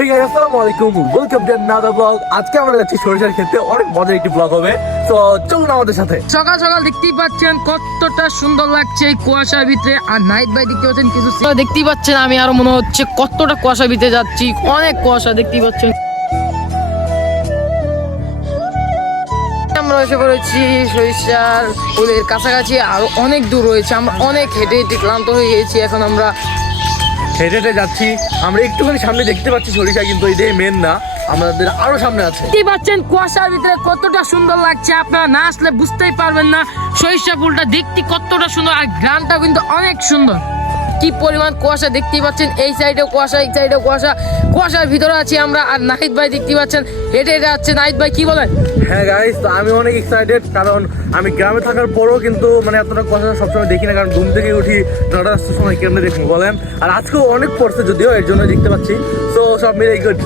আসসালামু আলাইকুম। Welcome to আজকে আমরা যাচ্ছি সরিষার ক্ষেত্রে অনেক মজার একটি ব্লগ হবে। তো চলুন আমাদের সাথে। সকাল সকাল দেখতেই পাচ্ছেন কতটা সুন্দর লাগছে এই কুয়াশার ভিতরে। আর নাইট বাই দেখতে পাচ্ছেন কিছু দেখতেই পাচ্ছেন আমি আরও মনে হচ্ছে কতটা কুয়াশার ভিতরে যাচ্ছি। অনেক কুয়াশা দেখতেই পাচ্ছেন। আমরা এসে পড়েছি সরিষার ফুলের কাছাকাছি। আরও অনেক দূর রয়েছে। আমরা অনেক হেঁটে হেঁটে ক্লান্ত হয়ে গেছি এখন আমরা হেঁটে হেঁটে যাচ্ছি। আমরা একটুখানি সামনে দেখতে পাচ্ছি সরিষা, কিন্তু এটাই মেন না। আমাদের আরও সামনে আছে। কি পাচ্ছেন কুয়াশার ভিতরে কতটা সুন্দর লাগছে। আপনারা না আসলে বুঝতেই পারবেন না সরিষা ফুলটা দেখতে কতটা সুন্দর, আর গ্রামটা কিন্তু অনেক সুন্দর। কি পরিমাণ কুয়াশা দেখতেই পাচ্ছেন? এই সাইডে কুয়াশা, এই সাইডে কুয়াশা। কুয়াশার ভিতরে আছি আমরা আর নাহিদ ভাই দেখতে পাচ্ছেন। হেঁটে হেঁটে যাচ্ছে। নাহিদ ভাই, কি বলেন? হ্যাঁ গাইস তো আমি অনেক এক্সাইটেড কারণ আমি গ্রামে থাকার পরও কিন্তু মানে এতটা কুয়াশা সবসময় দেখি না, কারণ ঘুম থেকে উঠি নটা সময় কেমনে দেখি বলেন? আর আজকেও অনেক পড়ছে যদিও, এর জন্য দেখতে পাচ্ছি। তো সব মিলে গুড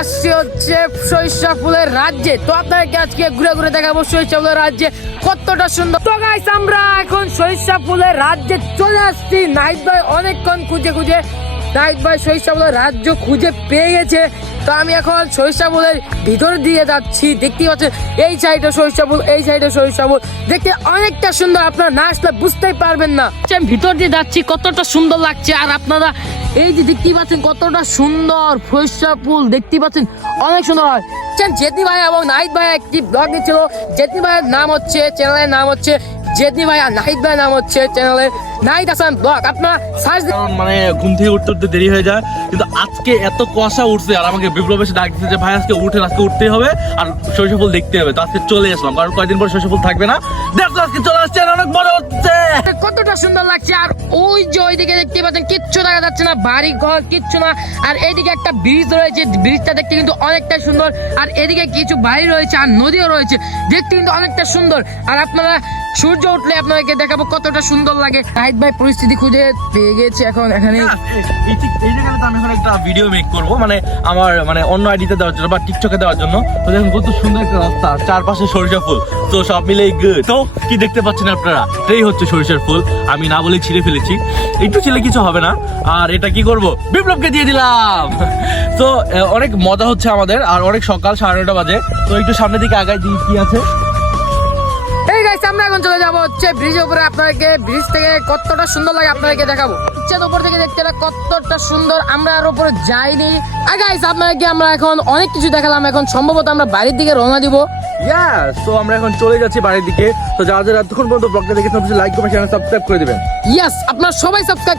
আসছি হচ্ছে সরিষা ফুলের রাজ্যে। তো আপনাদেরকে আজকে ঘুরে ঘুরে দেখাবো সরিষা ফুলের রাজ্যে কতটা সুন্দর। তো গাইস আমরা এখন সরিষা ফুলের রাজ্যে চলে আসছি। নাইট ভাই অনেকক্ষণ খুঁজে খুঁজে নাইট ভাই সরিষা ফুলের রাজ্য খুঁজে পেয়ে গেছে তো আমি এখন সরিষা ফুলের ভিতর দিয়ে যাচ্ছি। দেখতেই পাচ্ছেন, এই সাইডে সরিষা ফুল এই সাইডে সরিষা ফুল দেখতে অনেকটা সুন্দর, আপনারা না আসলে বুঝতেই পারবেন না। আমি ভিতর দিয়ে যাচ্ছি, কতটা সুন্দর লাগছে। আর আপনারা এই যে দেখতেই পাচ্ছেন কতটা সুন্দর সরিষা ফুল দেখতেই পাচ্ছেন অনেক সুন্দর হয়। জেতনি ভাই এবং নাহিদ ভাই একটি ব্লগ দিচ্ছিল। জেতনি ভাইয়ের নাম হচ্ছে চ্যানেলের নাম হচ্ছে জেতনি ভাই আর নাহিদ ভাইয়ের নাম হচ্ছে চ্যানেলের নাহিদ হাসান ব্লগ আপনারা সার্চ কারণ মানে ঘুম থেকে উঠতে উঠতে দেরি হয়ে যায় কিন্তু আজকে এত কুয়াশা উঠছে আর আমাকে বিপ্লব এসে ডাক দিচ্ছে যে ভাই আজকে উঠে আজকে উঠতেই হবে আর সরিষা ফুল দেখতে হবে। তো আজকে চলে আসলাম কারণ কয়েকদিন পর সরিষা ফুল থাকবে না। দেখো আজকে চলে আসছে অনেক বড় হচ্ছে। কতটা সুন্দর লাগছে, আর ওই যে ওইদিকে দেখতে পাচ্ছেন, কিচ্ছু দেখা যাচ্ছে না বাড়ি ঘর কিচ্ছু না, আর এইদিকে একটা ব্রিজ রয়েছে ব্রিজটা দেখতে কিন্তু অনেকটা সুন্দর, আর এদিকে কিছু বাড়ি রয়েছে আর নদীও রয়েছে, দেখতে কিন্তু অনেকটা সুন্দর, আর আপনারা সূর্য উঠলে আপনাদেরকে দেখাবো কতটা সুন্দর লাগে। নাহিদ ভাই পরিস্থিতি খুঁজে পেয়ে গেছে এখন এখানে এই এই একটা ভিডিও মেক করব মানে আমার মানে অন্য আইডিতে দেওয়ার জন্য বা টিকটকে দেওয়ার জন্য। তো দেখুন কত সুন্দর একটা রাস্তা, চারপাশে সরিষা ফুল, তো সব গুড তো কি দেখতে পাচ্ছেন আপনারা? এটাই হচ্ছে সরিষার ফুল। আমি না বলে ছিঁড়ে ফেলেছি। একটু ছেলে কিছু হবে না। আর এটা কি করব? বিপ্লবকে দিয়ে দিলাম। তো অনেক মজা হচ্ছে আমাদের। আর অনেক সকাল সাড়ে নটা বাজে। তো একটু সামনের দিকে আগায় দিই কি আছে। গাইস আমরা এখন চলে যাব হচ্ছে ব্রিজের উপরে। আপনাদেরকে ব্রিজ থেকে কতটা সুন্দর লাগে আপনাদেরকে দেখাবো। ইচ্ছার উপর থেকে দেখতে কতটা সুন্দর আমরা আর উপরে যাইনি। আর গাইস আপনাদেরকে আমরা এখন অনেক কিছু দেখালাম। এখন সম্ভবত আমরা বাড়ির দিকে রওনা দিব। ইয়া তো আমরা এখন চলে যাচ্ছি বাড়ির দিকে। তো যারা যারা এতক্ষণ পর্যন্ত ব্লগটা দেখেছেন অবশ্যই লাইক কমেন্ট চ্যানেল সাবস্ক্রাইব করে দিবেন। ইয়েস আপনারা সবাই সাবস্ক্রাইব